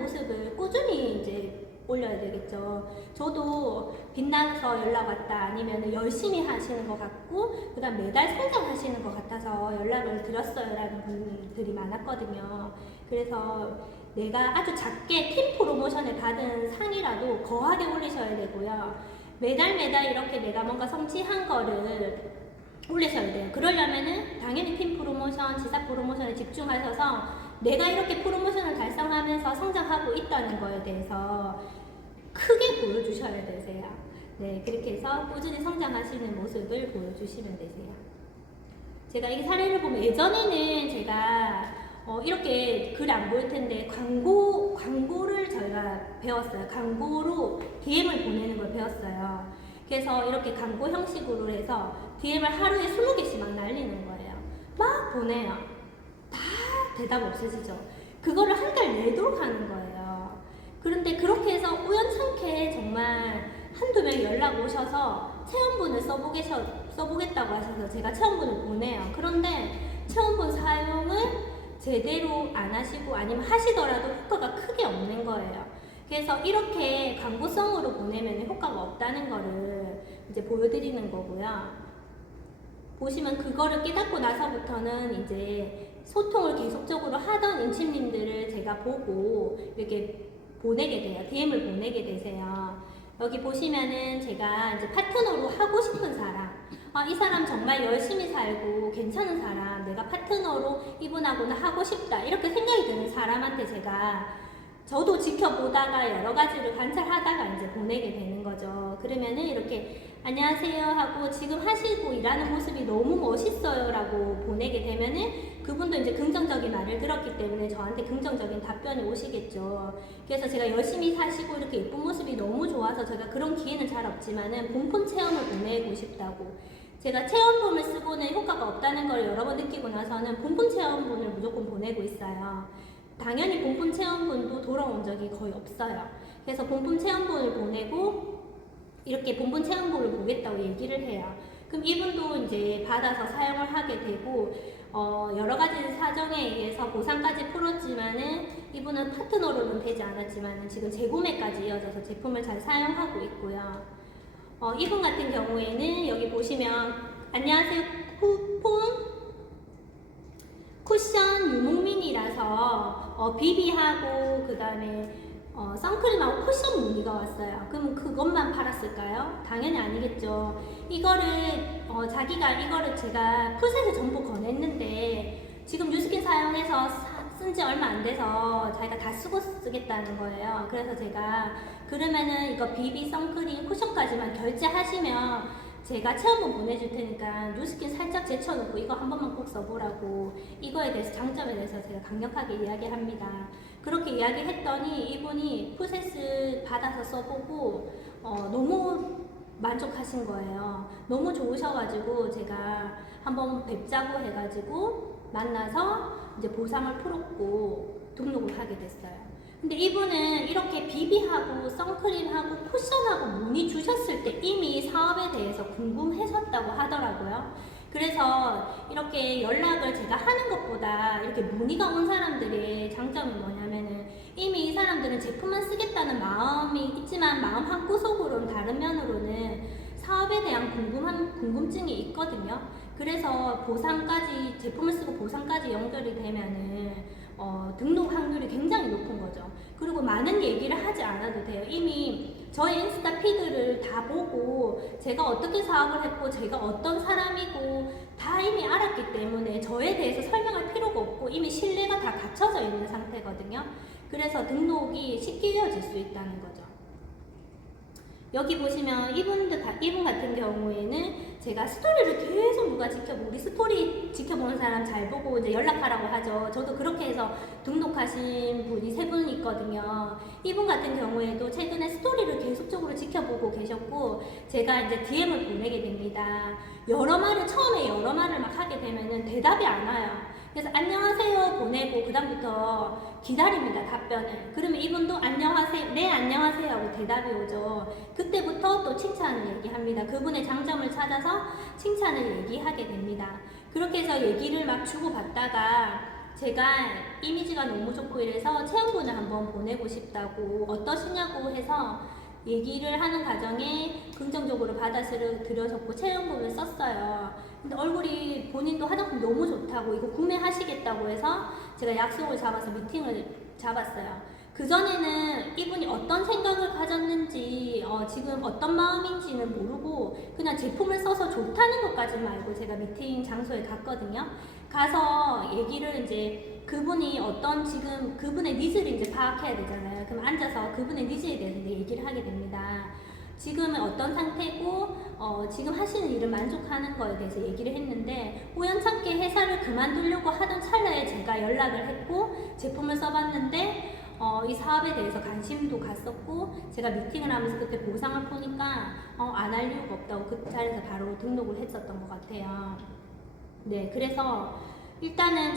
모습을 꾸준히 이제 올려야 되겠죠. 저도 빛나서 연락 왔다 아니면 열심히 하시는 것 같고 그다음 매달 성장하시는 것 같아서 연락을 드렸어요 라는 분들이 많았거든요. 그래서 내가 아주 작게 팀 프로모션을 받은 상이라도 거하게 올리셔야 되고요. 매달 이렇게 내가 뭔가 성취한 거를 올리셔야 돼요. 그러려면은 당연히 팀 프로모션, 지사 프로모션에 집중하셔서 내가 이렇게 프로모션을 달성하면서 성장하고 있다는 거에 대해서 크게 보여주셔야 되세요. 네, 그렇게 해서 꾸준히 성장하시는 모습을 보여주시면 되세요. 제가 이 사례를 보면 예전에는 제가 이렇게 글이 안 보일 텐데 광고를 저희가 배웠어요. 광고로 DM을 보내는 걸 배웠어요. 그래서 이렇게 광고 형식으로 해서 DM을 하루에 20개씩 막 날리는 거예요. 막 보내요. 다 대답 없으시죠? 그거를 한 달 내도록 하는 거예요. 그런데 그렇게 해서 우연찮게 정말 한두 명이 연락 오셔서 체험본을 써보겠다고 하셔서 제가 체험본을 보내요. 그런데 체험본 사용을 제대로 안 하시고 아니면 하시더라도 효과가 크게 없는 거예요. 그래서 이렇게 광고성으로 보내면 효과가 없다는 거를 이제 보여드리는 거고요. 보시면 그거를 깨닫고 나서부터는 이제 소통을 계속적으로 하던 인침님들을 제가 보고 이렇게 보내게 돼요. DM을 보내게 되세요. 여기 보시면은 제가 이제 파트너로 하고 싶은 사람, 이 사람 정말 열심히 살고 괜찮은 사람, 내가 파트너로 이분하고는 하고 싶다 이렇게 생각이 드는 사람한테 제가 저도 지켜보다가 여러 가지를 관찰하다가 이제 보내게 되는 거죠. 그러면은 이렇게 안녕하세요 하고 지금 하시고 일하는 모습이 너무 멋있어요 라고 보내게 되면은 그분도 이제 긍정적인 말을 들었기 때문에 저한테 긍정적인 답변이 오시겠죠. 그래서 제가 열심히 사시고 이렇게 예쁜 모습이 너무 좋아서 제가 그런 기회는 잘 없지만은 본품 체험을 보내고 싶다고. 제가 체험본을 쓰고는 효과가 없다는 걸 여러 번 느끼고 나서는 본품 체험본을 무조건 보내고 있어요. 당연히 본품 체험본도 돌아온 적이 거의 없어요. 그래서 본품 체험본을 보내고 이렇게 본품 체험본을 보겠다고 얘기를 해요. 그럼 이분도 이제 받아서 사용을 하게 되고 여러 가지 사정에 의해서 보상까지 풀었지만은 이분은 파트너로는 되지 않았지만은 지금 재구매까지 이어져서 제품을 잘 사용하고 있고요. 이분 같은 경우에는 여기 보시면 안녕하세요 폰 쿠션 유목민이라서 비비하고 그 다음에 선크림하고 쿠션 무늬가 왔어요. 그럼 그것만 팔았을까요? 당연히 아니겠죠. 이거를 자기가 이거를 제가 풀셋을 전부 권했는데 지금 뉴스킨 사용해서 쓴 지 얼마 안 돼서 자기가 다 쓰겠다는 거예요. 그래서 제가 그러면은 이거 비비 선크림 쿠션까지만 결제하시면 제가 체험본 보내줄 테니까 뉴스킨 살짝 제쳐놓고 이거 한 번만 꼭 써보라고 이거에 대해서 장점에 대해서 제가 강력하게 이야기합니다. 그렇게 이야기했더니 이분이 풀셋을 받아서 써보고 너무 만족하신 거예요. 너무 좋으셔가지고 제가 한번 뵙자고 해가지고 만나서 이제 보상을 풀었고 등록을 하게 됐어요. 근데 이분은 이렇게 비비하고 선크림하고 쿠션하고 문의 주셨을 때 이미 사업에 대해서 궁금하셨다고 하더라고요. 그래서 이렇게 연락을 제가 하는 것보다 이렇게 문의가 온 사람들의 장점이 뭐냐면은 이미 이 사람들은 제품만 쓰겠다는 마음이 있지만 마음 한구석으로는 다른 면으로는 사업에 대한 궁금증이 있거든요. 그래서 보상까지 제품을 쓰고 보상까지 연결이 되면은 등록 확률이 굉장히 높은 거죠. 그리고 많은 얘기를 하지 않아도 돼요. 이미 저의 인스타 피드를 다 보고 제가 어떻게 사업을 했고 제가 어떤 사람이고 다 이미 알았기 때문에 저에 대해서 설명할 필요가 없고 이미 신뢰가 다 갖춰져 있는 상태거든요. 그래서 등록이 쉽게 이어질 수 있다는 거죠. 여기 보시면 이분 같은 경우에는 제가 스토리를 계속 누가 지켜보고, 우리 스토리 지켜보는 사람 잘 보고 이제 연락하라고 하죠. 저도 그렇게 해서 등록하신 분이 3분 있거든요. 이분 같은 경우에도 최근에 스토리를 계속적으로 지켜보고 계셨고, 제가 이제 DM을 보내게 됩니다. 처음에 여러 말을 막 하게 되면은 대답이 안 와요. 그래서 안녕하세요 보내고 그다음부터 기다립니다, 답변을. 그러면 이분도 안녕하세요, 네 안녕하세요 하고 대답이 오죠. 그때부터 또 칭찬을 얘기합니다. 그분의 장점을 찾아서 칭찬을 얘기하게 됩니다. 그렇게 해서 얘기를 막 주고받다가 제가 이미지가 너무 좋고 이래서 체험분을 한번 보내고 싶다고, 어떠시냐고 해서 얘기를 하는 과정에 긍정적으로 받아들여졌고 체험분을 썼어요. 근데 얼굴이 본인도 화장품 너무 좋다고 이거 구매하시겠다고 해서 제가 약속을 잡아서 미팅을 잡았어요. 그전에는 이분이 어떤 생각을 가졌는지 지금 어떤 마음인지는 모르고 그냥 제품을 써서 좋다는 것까지만 알고 제가 미팅 장소에 갔거든요. 가서 얘기를 이제 그분이 지금 그분의 니즈를 이제 파악해야 되잖아요. 그럼 앉아서 그분의 니즈에 대해서 이제 얘기를 하게 됩니다. 지금은 어떤 상태고 지금 하시는 일을 만족하는 거에 대해서 얘기를 했는데, 우연찮게 회사를 그만두려고 하던 찰나에 제가 연락을 했고 제품을 써봤는데 이 사업에 대해서 관심도 갔었고, 제가 미팅을 하면서 그때 보상을 보니까 안 할 이유가 없다고 그 자리에서 바로 등록을 했었던 것 같아요. 네, 그래서 일단은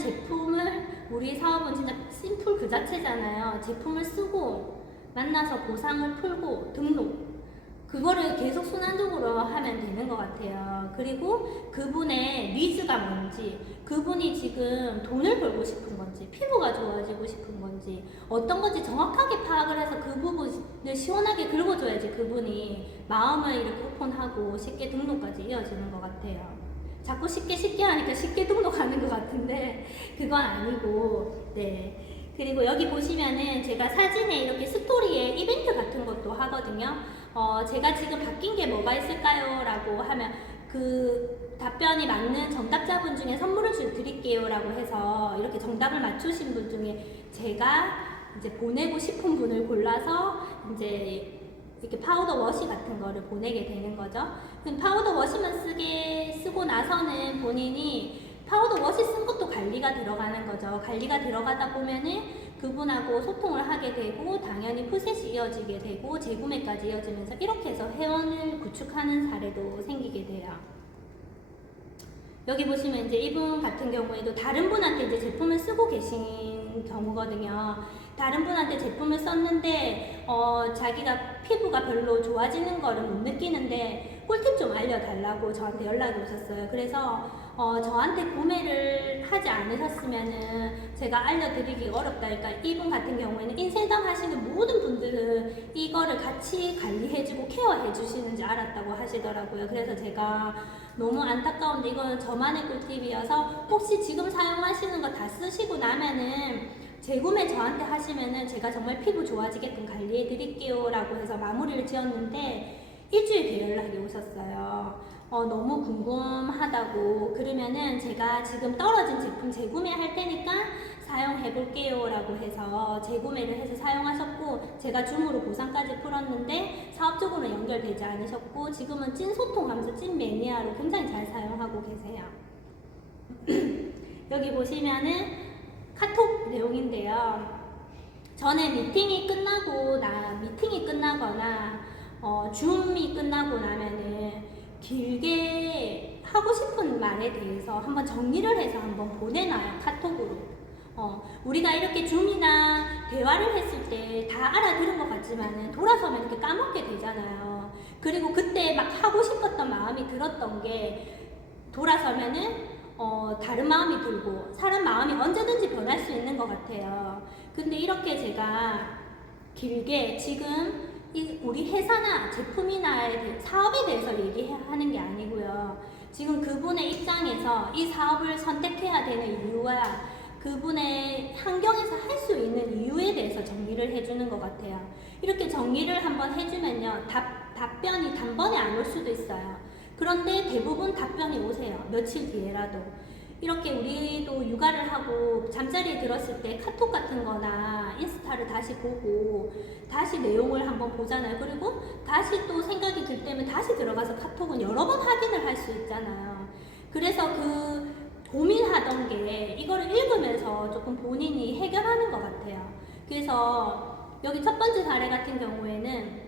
우리 사업은 진짜 심플 그 자체잖아요. 제품을 쓰고 만나서 보상을 풀고 등록, 그거를 계속 순환적으로 하면 되는 것 같아요. 그리고 그분의 니즈가 뭔지, 그분이 지금 돈을 벌고 싶은 건지, 피부가 좋아지고 싶은 건지, 어떤 건지 정확하게 파악을 해서 그 부분을 시원하게 긁어줘야지 그분이 마음을 이렇게 오픈하고 쉽게 등록까지 이어지는 것 같아요. 자꾸 쉽게 하니까 쉽게 등록하는 것 같은데 그건 아니고, 네. 그리고 여기 보시면은 제가 사진에 이렇게 스토리에 이벤트 같은 것도 하거든요. 제가 지금 바뀐 게 뭐가 있을까요? 라고 하면 그 답변이 맞는 정답자분 중에 선물을 드릴게요 라고 해서 이렇게 정답을 맞추신 분 중에 제가 이제 보내고 싶은 분을 골라서 이제 이렇게 파우더 워시 같은 거를 보내게 되는 거죠. 그럼 파우더 워시만 쓰고 나서는 본인이 파우더 워시 쓴 것도 관리가 들어가는 거죠. 관리가 들어가다 보면은 그분하고 소통을 하게 되고 당연히 풀셋이 이어지게 되고 재구매까지 이어지면서 이렇게 해서 회원을 구축하는 사례도 생기게 돼요. 여기 보시면 이제 이분 같은 경우에도 다른 분한테 이제 제품을 쓰고 계신 경우거든요. 다른 분한테 제품을 썼는데 자기가 피부가 별로 좋아지는 거를 못 느끼는데 꿀팁 좀 알려달라고 저한테 연락이 오셨어요. 그래서 저한테 구매를 하지 않으셨으면은 제가 알려드리기 어렵다. 그러니까 이분 같은 경우에는 인쇄당 하시는 모든 분들은 이거를 같이 관리해주고 케어해주시는지 알았다고 하시더라고요. 그래서 제가 너무 안타까운데 이건 저만의 꿀팁이어서 혹시 지금 사용하시는 거 다 쓰시고 나면은 재구매 저한테 하시면은 제가 정말 피부 좋아지게끔 관리해 드릴게요 라고 해서 마무리를 지었는데 일주일 뒤에 연락이 오셨어요. 너무 궁금하다고, 그러면은 제가 지금 떨어진 제품 재구매 할 테니까 사용해 볼게요 라고 해서 재구매를 해서 사용하셨고, 제가 줌으로 보상까지 풀었는데 사업적으로는 연결되지 않으셨고 지금은 찐 소통하면서 찐 매니아로 굉장히 잘 사용하고 계세요. 여기 보시면은 카톡 내용인데요. 전에 미팅이 끝나거나 줌이 끝나고 나면은 길게 하고 싶은 말에 대해서 한번 정리를 해서 한번 보내놔요, 카톡으로. 우리가 이렇게 줌이나 대화를 했을 때 다 알아들은 것 같지만은 돌아서면 이렇게 까먹게 되잖아요. 그리고 그때 막 하고 싶었던 마음이 들었던 게 돌아서면은 다른 마음이 들고, 사람 마음이 언제든지 변할 수 있는 것 같아요. 근데 이렇게 제가 길게 지금 우리 회사나 제품이나 사업에 대해서 얘기하는 게 아니고요. 지금 그분의 입장에서 이 사업을 선택해야 되는 이유와 그분의 환경에서 할 수 있는 이유에 대해서 정리를 해주는 것 같아요. 이렇게 정리를 한번 해주면요, 답변이 단번에 안 올 수도 있어요. 그런데 대부분 답변이 오세요. 며칠 뒤에라도. 이렇게 우리도 육아를 하고 잠자리에 들었을 때 카톡 같은 거나 인스타를 다시 보고 다시 내용을 한번 보잖아요. 그리고 다시 또 생각이 들 때면 다시 들어가서 카톡은 여러 번 확인을 할 수 있잖아요. 그래서 그 고민하던 게 이거를 읽으면서 조금 본인이 해결하는 것 같아요. 그래서 여기 첫 번째 사례 같은 경우에는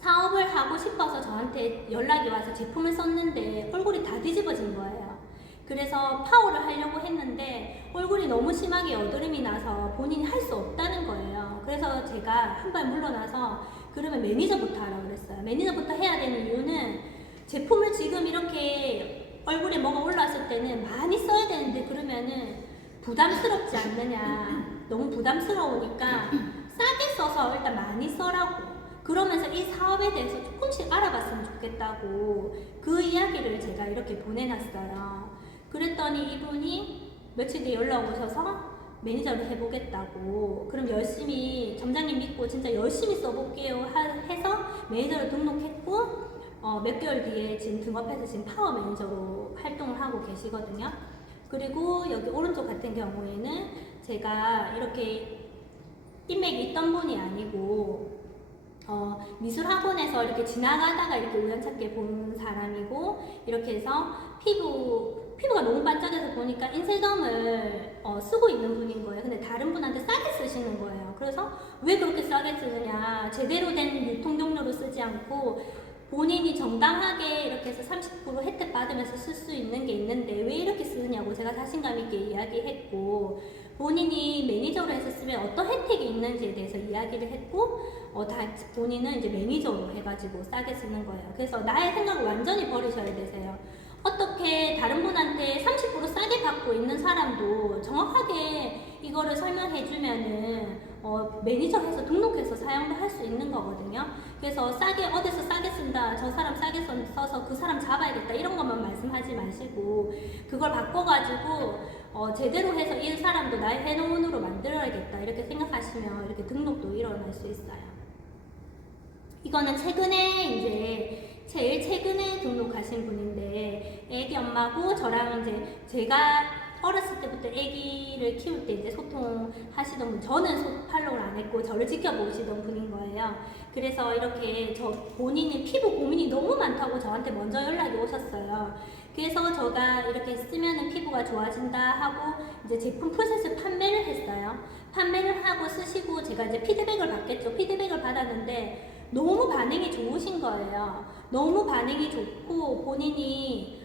사업을 하고 싶어서 저한테 연락이 와서 제품을 썼는데 얼굴이 다 뒤집어진 거예요. 그래서 파워를 하려고 했는데 얼굴이 너무 심하게 여드름이 나서 본인이 할 수 없다는 거예요. 그래서 제가 한 발 물러나서 그러면 매니저부터 하라고 그랬어요. 매니저부터 해야 되는 이유는 제품을 지금 이렇게 얼굴에 뭐가 올라왔을 때는 많이 써야 되는데 그러면은 부담스럽지 않느냐. 너무 부담스러우니까 싸게 써서 일단 많이 써라고. 그러면서 이 사업에 대해서 조금씩 알아봤으면 좋겠다고 그 이야기를 제가 이렇게 보내놨어요. 그랬더니 이분이 며칠 뒤에 연락 오셔서 매니저를 해보겠다고, 그럼 열심히 점장님 믿고 진짜 열심히 써볼게요 해서 매니저를 등록했고 몇 개월 뒤에 지금 등업해서 지금 파워 매니저로 활동을 하고 계시거든요. 그리고 여기 오른쪽 같은 경우에는 제가 이렇게 인맥이 있던 분이 아니고 미술학원에서 이렇게 지나가다가 이렇게 우연찮게 본 사람이고, 이렇게 해서 피부가 너무 반짝여서 보니까 인쇄점을 쓰고 있는 분인 거예요. 근데 다른 분한테 싸게 쓰시는 거예요. 그래서 왜 그렇게 싸게 쓰느냐, 제대로 된 유통 경로로 쓰지 않고 본인이 정당하게 이렇게 해서 30% 혜택 받으면서 쓸 수 있는 게 있는데 왜 이렇게 쓰느냐고 제가 자신감 있게 이야기했고, 본인이 매니저로 해서 쓰면 어떤 혜택이 있는지에 대해서 이야기를 했고, 본인은 이제 매니저로 해가지고 싸게 쓰는 거예요. 그래서 나의 생각을 완전히 버리셔야 되세요. 어떻게 다른 분한테 30% 싸게 받고 있는 사람도 정확하게 이거를 설명해주면은 매니저 해서 등록해서 사용도 할 수 있는 거거든요. 그래서 싸게, 어디서 싸게 쓴다, 저 사람 싸게 써서 그 사람 잡아야겠다, 이런 것만 말씀하지 마시고 그걸 바꿔가지고 제대로 해서 이 사람도 나의 회원으로 만들어야겠다 이렇게 생각하시면 이렇게 등록도 일어날 수 있어요. 이거는 최근에 이제 제일 최근에 등록하신 분인데, 애기 엄마고 저랑 이제 제가 어렸을 때부터 애기를 키울 때 이제 소통하시던 분, 저는 팔로우를 안 했고 저를 지켜보시던 분인 거예요. 그래서 이렇게 본인의 피부 고민이 너무 많다고 저한테 먼저 연락이 오셨어요. 그래서 제가 이렇게 쓰면은 피부가 좋아진다 하고 이제 제품 프로세스 판매를 했어요. 판매를 하고 쓰시고 제가 이제 피드백을 받겠죠. 피드백을 받았는데 너무 반응이 좋으신 거예요. 너무 반응이 좋고 본인이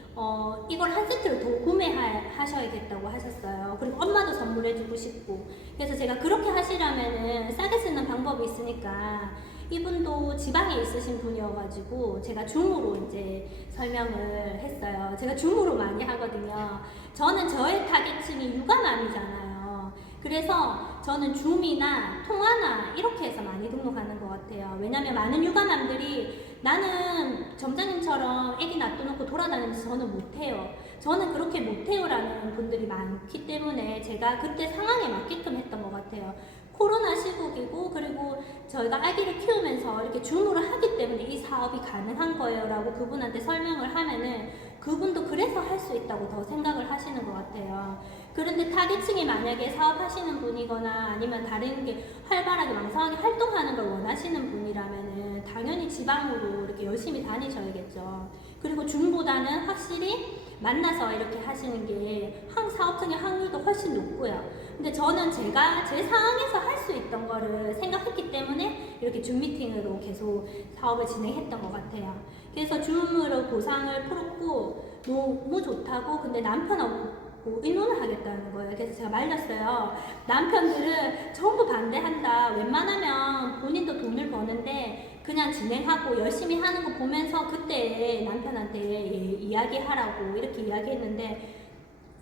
이걸 한 세트를 더 구매하셔야겠다고 하셨어요. 그리고 엄마도 선물해주고 싶고. 그래서 제가 그렇게 하시려면은 싸게 쓰는 방법이 있으니까, 이분도 지방에 있으신 분이어가지고 제가 줌으로 이제 설명을 했어요. 제가 줌으로 많이 하거든요. 저는 저의 타겟층이 육아맘이잖아요. 그래서 저는 줌이나 통화나 이렇게 해서 많이 등록하는 것 같아요. 왜냐면 많은 육아맘들이 나는 점장님처럼 애기 놔둬놓고 돌아다니면서 저는 못해요. 저는 그렇게 못해요라는 분들이 많기 때문에 제가 그때 상황에 맞게끔 했던 것 같아요. 코로나 시국이고, 그리고 저희가 아기를 키우면서 이렇게 줌으로 하기 때문에 이 사업이 가능한 거예요 라고 그분한테 설명을 하면은 그분도 그래서 할 수 있다고 더 생각을 하시는 것 같아요. 그런데 타겟층이 만약에 사업하시는 분이거나 아니면 다른 게 활발하게 왕성하게 활동하는 걸 원하시는 분이라면은 당연히 지방으로 이렇게 열심히 다니셔야겠죠. 그리고 줌보다는 확실히 만나서 이렇게 하시는 게 사업성의 확률도 훨씬 높고요. 근데 저는 제가 제 상황에서 할 수 있던 거를 생각했기 때문에 이렇게 줌 미팅으로 계속 사업을 진행했던 것 같아요. 그래서 줌으로 보상을 풀었고 너무 좋다고, 근데 남편하고 의논을 하겠다는 거예요. 그래서 제가 말렸어요. 남편들은 전부 반대한다. 웬만하면 본인도 돈을 버는데 그냥 진행하고 열심히 하는 거 보면서 그때 남편한테 이야기하라고 이렇게 이야기했는데,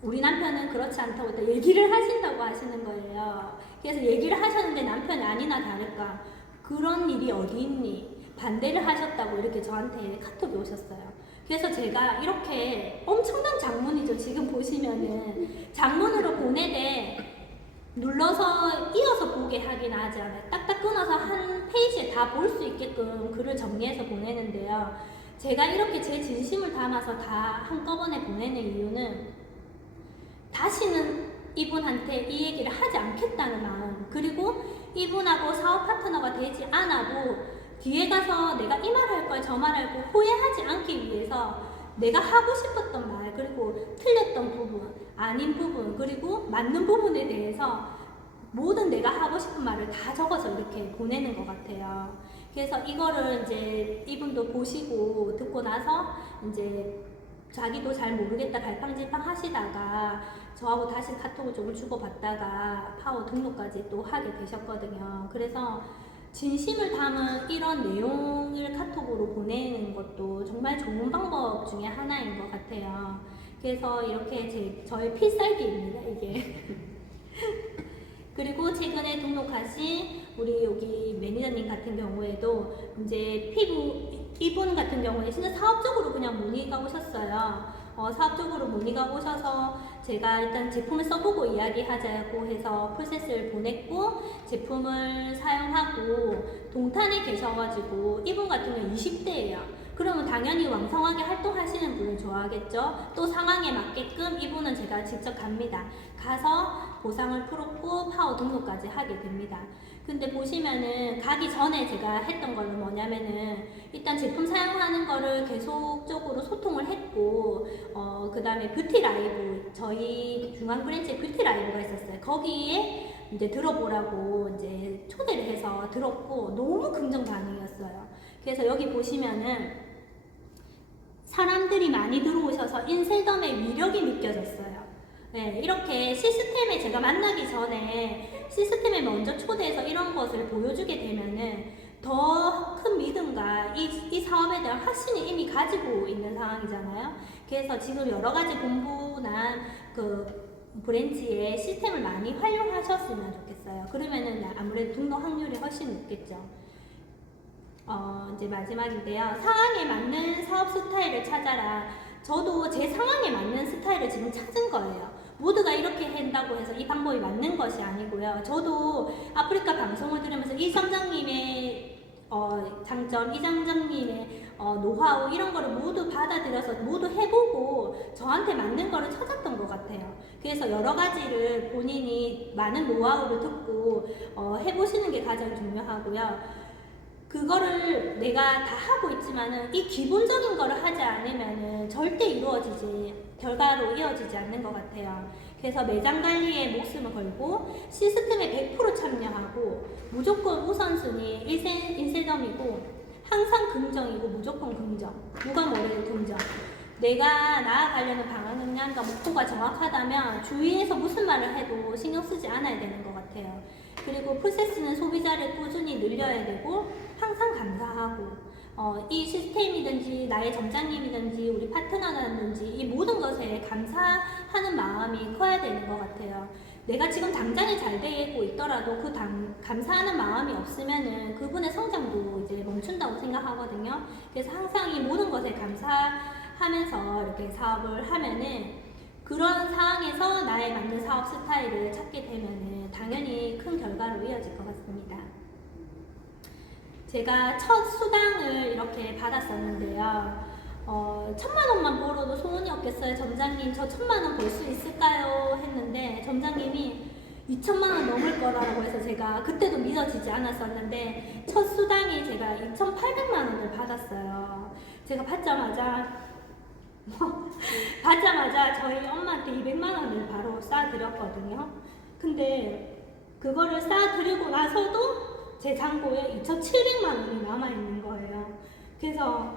우리 남편은 그렇지 않다고 또 얘기를 하신다고 하시는 거예요. 그래서 얘기를 하셨는데 남편이 아니나 다를까 그런 일이 어디 있니? 반대를 하셨다고 이렇게 저한테 카톡이 오셨어요. 그래서 제가 이렇게 엄청난 장문이죠. 지금 보시면은 장문으로 보내되 눌러서 이어서 보게 하긴 하지 않아요. 딱딱 끊어서 한 페이지에 다 볼 수 있게끔 글을 정리해서 보내는데요. 제가 이렇게 제 진심을 담아서 다 한꺼번에 보내는 이유는 다시는 이분한테 이 얘기를 하지 않겠다는 마음, 그리고 이분하고 사업 파트너가 되지 않아도 뒤에 가서 내가 이 말 할 걸 저 말 할 걸 후회하지 않기 위해서 내가 하고 싶었던 말, 그리고 틀렸던 부분, 아닌 부분, 그리고 맞는 부분에 대해서 모든 내가 하고 싶은 말을 다 적어서 이렇게 보내는 것 같아요. 그래서 이거를 이제 이분도 보시고 듣고 나서 이제 자기도 잘 모르겠다 갈팡질팡 하시다가 저하고 다시 카톡을 좀 주고받다가 파워 등록까지 또 하게 되셨거든요. 그래서 진심을 담은 이런 내용을 카톡으로 보내는 것도 정말 좋은 방법 중에 하나인 것 같아요. 그래서 이렇게 저의 필살기입니다, 이게. 그리고 최근에 등록하신 우리 여기 매니저님 같은 경우에도 이제 이분 같은 경우에 진짜 사업적으로 그냥 문의가 오셨어요. 사업적으로 문의가 오셔서 제가 일단 제품을 써보고 이야기하자고 해서 프로세스를 보냈고 제품을 사용하고 동탄에 계셔가지고 이분 같은 경우는 20대예요. 그러면 당연히 왕성하게 활동하시는 분을 좋아하겠죠. 또 상황에 맞게끔 이분은 제가 직접 갑니다. 가서 보상을 풀었고 파워 등록까지 하게 됩니다. 근데 보시면은 가기 전에 제가 했던 거는 뭐냐면은 일단 제품 사용하는 거를 계속적으로 소통을 했고 그 다음에 뷰티 라이브, 저희 중앙 브랜치에 뷰티 라이브가 있었어요. 거기에 이제 들어보라고 이제 초대를 해서 들었고 너무 긍정 반응이었어요. 그래서 여기 보시면은 사람들이 많이 들어오셔서 인쇄덤의 위력이 느껴졌어요. 네, 이렇게 시스템에 제가 만나기 전에 시스템에 먼저 초대해서 이런 것을 보여주게 되면은 더 큰 믿음과 이 사업에 대한 확신이 이미 가지고 있는 상황이잖아요. 그래서 지금 여러 가지 공부나 그 브랜치의 시스템을 많이 활용하셨으면 좋겠어요. 그러면은 아무래도 등록 확률이 훨씬 높겠죠. 이제 마지막인데요. 상황에 맞는 사업 스타일을 찾아라. 저도 제 상황에 맞는 스타일을 지금 찾은 거예요. 모두가 이렇게 한다고 해서 이 방법이 맞는 것이 아니고요. 저도 아프리카 방송을 들으면서 이 점장님의 장점, 이 점장님의 노하우 이런 거를 모두 받아들여서 모두 해보고 저한테 맞는 거를 찾았던 것 같아요. 그래서 여러 가지를 본인이 많은 노하우를 듣고 해보시는 게 가장 중요하고요. 그거를 내가 다 하고 있지만은 이 기본적인 거를 하지 않으면은 절대 결과로 이어지지 않는 것 같아요. 그래서 매장 관리에 목숨을 걸고 시스템에 100% 참여하고 무조건 우선순위 인쇄점이고 항상 긍정이고 무조건 긍정. 누가 뭐래도 긍정. 내가 나아가려는 방향과 목표가 정확하다면 주위에서 무슨 말을 해도 신경 쓰지 않아야 되는 것 같아요. 그리고 프로세스는 소비자를 꾸준히 늘려야 되고 항상 감사하고 이 시스템이든지 나의 점장님이든지 우리 파트너라든지 이 모든 것에 감사하는 마음이 커야 되는 것 같아요. 내가 지금 당장에 잘 되고 있더라도 그 감사하는 마음이 없으면은 그분의 성장도 이제 멈춘다고 생각하거든요. 그래서 항상 이 모든 것에 감사하면서 이렇게 사업을 하면은 그런 상황에서 나에 맞는 사업 스타일을 찾게 되면은 당연히 큰 결과로 이어질 것 같습니다. 제가 첫 수당을 이렇게 받았었는데요. 1,000만 원만 벌어도 소원이 없겠어요. 점장님, 저 1,000만 원 벌 수 있을까요? 했는데 점장님이 2,000만 원 넘을 거라고 해서 제가 그때도 믿어지지 않았었는데 첫 수당이 제가 2,800만 원을 받았어요. 제가 받자마자 저희 엄마한테 200만 원을 바로 쏴드렸거든요. 근데 그거를 쏴드리고 나서도 제 잔고에 2,700만 원이 남아있는 거예요. 그래서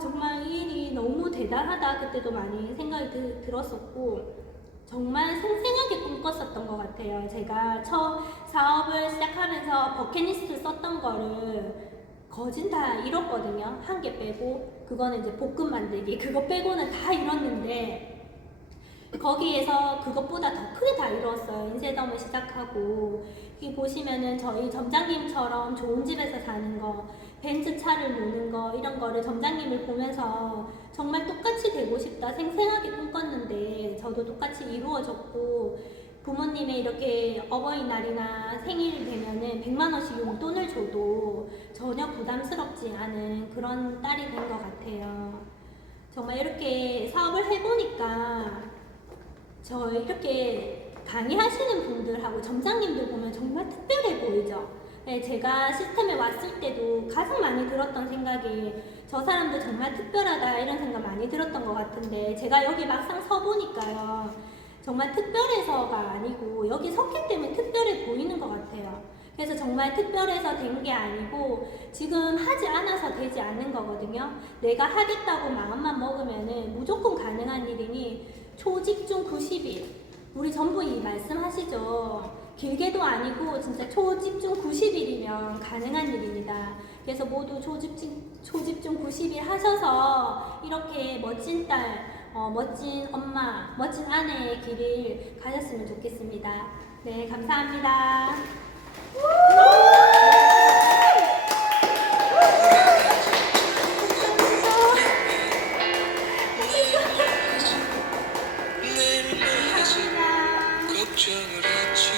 정말 이 일이 너무 대단하다 그때도 많이 생각이 들었었고 정말 생생하게 꿈꿨었던 것 같아요. 제가 첫 사업을 시작하면서 버킷리스트 썼던 거를 거진 다 이뤘거든요. 한 개 빼고 그거는 이제 볶음 만들기 그거 빼고는 다 이뤘는데 거기에서 그것보다 더 크게 다 이뤘어요. 인쇄점을 시작하고 여기 보시면은 저희 점장님처럼 좋은 집에서 사는 거 벤츠 차를 모는 거 이런 거를 점장님을 보면서 정말 똑같이 되고 싶다 생생하게 꿈꿨는데 저도 똑같이 이루어졌고 부모님의 이렇게 어버이날이나 생일 되면은 100만 원씩 용돈을 줘도 전혀 부담스럽지 않은 그런 딸이 된 것 같아요. 정말 이렇게 사업을 해보니까 저 이렇게 강의하시는 분들하고 점장님들 보면 정말 특별해 보이죠. 네, 제가 시스템에 왔을 때도 가장 많이 들었던 생각이 저 사람도 정말 특별하다 이런 생각 많이 들었던 것 같은데 제가 여기 막상 서보니까요. 정말 특별해서가 아니고 여기 섰기 때문에 특별해 보이는 것 같아요. 그래서 정말 특별해서 된 게 아니고 지금 하지 않아서 되지 않는 거거든요. 내가 하겠다고 마음만 먹으면은 무조건 가능한 일이니 초집중 90일 우리 전부 이 말씀하시죠. 길게도 아니고 진짜 초집중 90일이면 가능한 일입니다. 그래서 모두 초집중 90일 하셔서 이렇게 멋진 딸, 멋진 엄마, 멋진 아내의 길을 가셨으면 좋겠습니다. 네, 감사합니다. 걱정을 했지